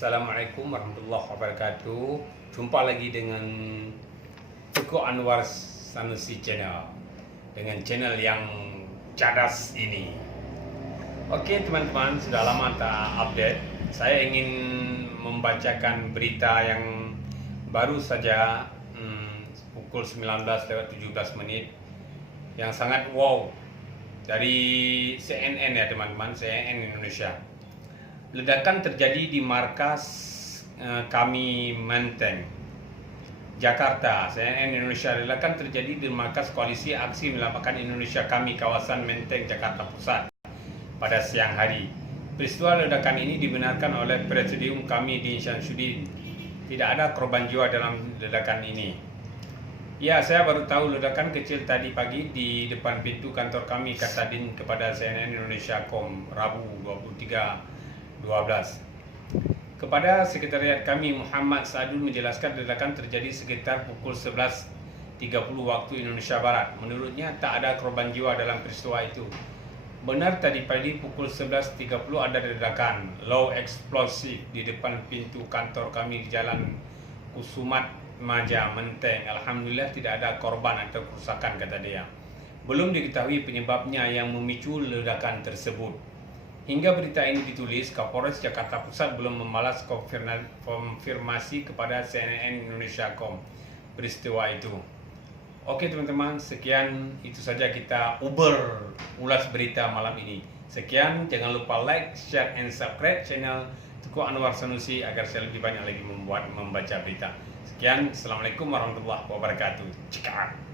Assalamualaikum warahmatullahi wabarakatuh. Jumpa lagi dengan Tuku Anwar Sanusi Channel, dengan channel yang cadas ini. Oke teman-teman, sudah lama tak update. Saya ingin membacakan berita yang baru saja pukul 19:17 yang sangat wow dari CNN ya teman-teman, CNN Indonesia. Ledakan terjadi di markas kami Menteng, Jakarta. CNN Indonesia. Ledakan terjadi di markas Koalisi Aksi Menyelamatkan Indonesia Kami, kawasan Menteng, Jakarta Pusat pada siang hari. Peristiwa ledakan ini dibenarkan oleh Presidium Kami Din Syamsuddin. Tidak ada korban jiwa dalam ledakan ini. Ya, saya baru tahu ledakan kecil tadi pagi di depan pintu kantor kami, kata Din kepada CNN Indonesia.com Rabu 23/12. Kepada sekretariat kami, Muhammad Sadul menjelaskan ledakan terjadi sekitar pukul 11.30 waktu Indonesia Barat. Menurutnya tak ada korban jiwa dalam peristiwa itu. Benar, tadi pagi pukul 11.30 ada ledakan low eksplosif di depan pintu kantor kami di Jalan Kusumat Maja, Menteng. Alhamdulillah tidak ada korban atau kerusakan, kata dia. Belum diketahui penyebabnya yang memicu ledakan tersebut. Hingga berita ini ditulis, Kapolres Jakarta Pusat belum membalas konfirmasi kepada CNN Indonesia.com peristiwa itu. Oke teman-teman, sekian itu saja kita ulas berita malam ini. Sekian, jangan lupa like, share, and subscribe channel Tuku Anwar Sanusi agar saya lebih banyak lagi membaca berita. Sekian, Assalamualaikum warahmatullahi wabarakatuh. Cekak.